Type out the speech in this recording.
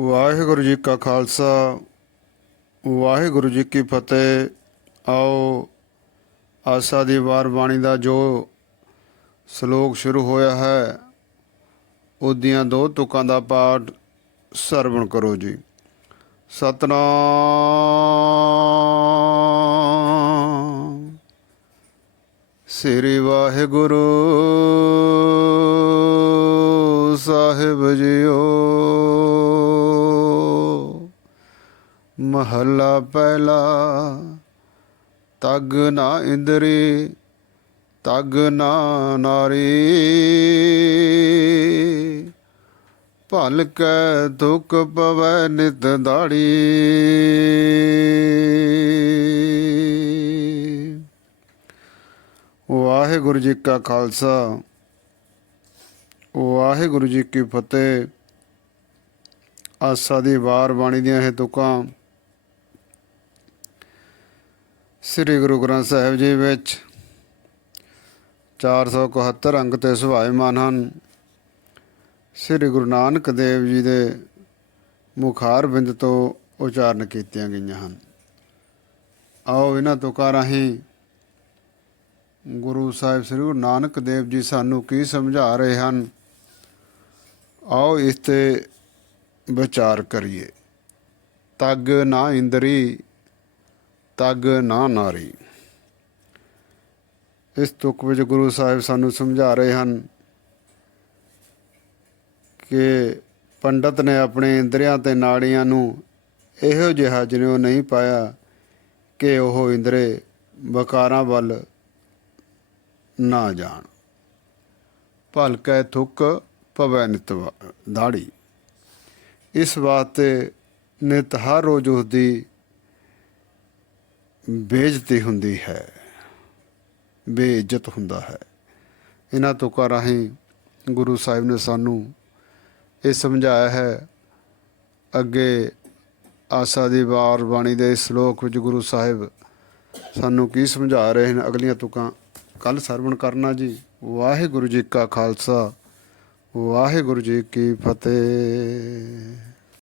ਵਾਹਿਗੁਰੂ ਜੀ ਕਾ ਖਾਲਸਾ, ਵਾਹਿਗੁਰੂ ਜੀ ਕੀ ਫਤਿਹ। ਆਓ, ਆਸਾ ਦੀ ਵਾਰ ਬਾਣੀ ਦਾ ਜੋ ਸ਼ਲੋਕ ਸ਼ੁਰੂ ਹੋਇਆ ਹੈ, ਉਹਦੀਆਂ ਦੋ ਤੁਕਾਂ ਦਾ ਪਾਠ ਸਰਵਣ ਕਰੋ ਜੀ। ਸਤਨਾਮ। ਸ੍ਰੀ ਵਾਹਿਗੁਰੂ। ਸਾਹਿਬ ਜੀਓ। ਮਹੱਲਾ ਪਹਿਲਾ, ਤਗ ਨਾ ਇੰਦਰੀ, ਤਗ ਨਾ ਨਾਰੀ। ਭਲ ਕੈ ਦੁਖ ਪਵੈ ਨਿਤ ਦਾੜੀ। ਵਾਹਿਗੁਰੂ ਜੀ ਕਾ ਖਾਲਸਾ। ਵਾਹਿਗੁਰੂ ਜੀ ਕੀ ਫਤਿਹ। ਆਸਾ ਦੀ ਵਾਰ ਬਾਣੀ ਦੀਆਂ ਇਹ ਤੁਕਾਂ। ਸ੍ਰੀ ਗੁਰੂ ਗ੍ਰੰਥ ਸਾਹਿਬ ਜੀ ਵਿੱਚ 471 ਅੰਗ ਤੇ ਸੁਭਾਇਮਾਨ ਹਨ। ਸ੍ਰੀ ਗੁਰੂ ਨਾਨਕ ਦੇਵ ਜੀ ਦੇ ਮੁਖਾਰ ਬਿੰਦ ਤੋਂ ਉਚਾਰਨ ਕੀਤੀਆਂ ਗਈਆਂ ਹਨ। ਆਓ ਇਹਨਾਂ ਤੁਕਾਂ ਰਾਹੀਂ ਗੁਰੂ ਸਾਹਿਬ ਸ੍ਰੀ ਗੁਰੂ ਨਾਨਕ ਦੇਵ ਜੀ ਸਾਨੂੰ ਕੀ ਸਮਝਾ ਰਹੇ ਹਨ? ਆਓ ਇਸ ਤੇ ਵਿਚਾਰ ਕਰੀਏ। ਤਗ ਨਾ ਇੰਦਰੀ, ਤਗ ਨਾ ਨਾਰੀ। ਇਸ ਤੁਕ ਵਿੱਚ ਗੁਰੂ ਸਾਹਿਬ ਸਾਨੂੰ ਸਮਝਾ ਰਹੇ ਹਨ ਕਿ ਪੰਡਤ ਨੇ ਆਪਣੇ ਇੰਦਰੀਆਂ ਤੇ ਨਾੜੀਆਂ ਨੂੰ ਇਹੋ ਜਿਹਾ ਜਿਉ ਨਹੀਂ ਪਾਇਆ ਕਿ ਉਹ ਇੰਦਰੇ ਵਕਾਰਾਂ ਵੱਲ ਨਾ ਜਾਣ। ਭਲਕੈ ਥੁੱਕ ਪਵੈ ਨਿਤ ਦਾੜੀ। ਇਸ ਵਾਸਤੇ ਨਿਤ ਹਰ ਰੋਜ਼ ਉਸ ਦੀ ਬੇਇੱਜ਼ਤੀ ਹੁੰਦੀ ਹੈ। ਬੇਇੱਜ਼ਤ ਹੁੰਦਾ ਹੈ। ਇਹਨਾਂ ਤੁਕਾਂ ਰਾਹੀਂ ਗੁਰੂ ਸਾਹਿਬ ਨੇ ਸਾਨੂੰ ਇਹ ਸਮਝਾਇਆ ਹੈ, ਅੱਗੇ ਆਸਾ ਦੀ ਵਾਰ ਬਾਣੀ ਦੇ ਸ਼ਲੋਕ ਵਿੱਚ ਗੁਰੂ ਸਾਹਿਬ ਸਾਨੂੰ ਕੀ ਸਮਝਾ ਰਹੇ ਹਨ? ਅਗਲੀਆਂ ਤੁਕਾਂ ਕੱਲ ਸਰਵਣ ਕਰਨਾ ਜੀ। ਵਾਹਿਗੁਰੂ ਜੀ ਕਾ ਖਾਲਸਾ। ਵਾਹਿਗੁਰੂ ਜੀ ਕੀ ਫਤਿਹ।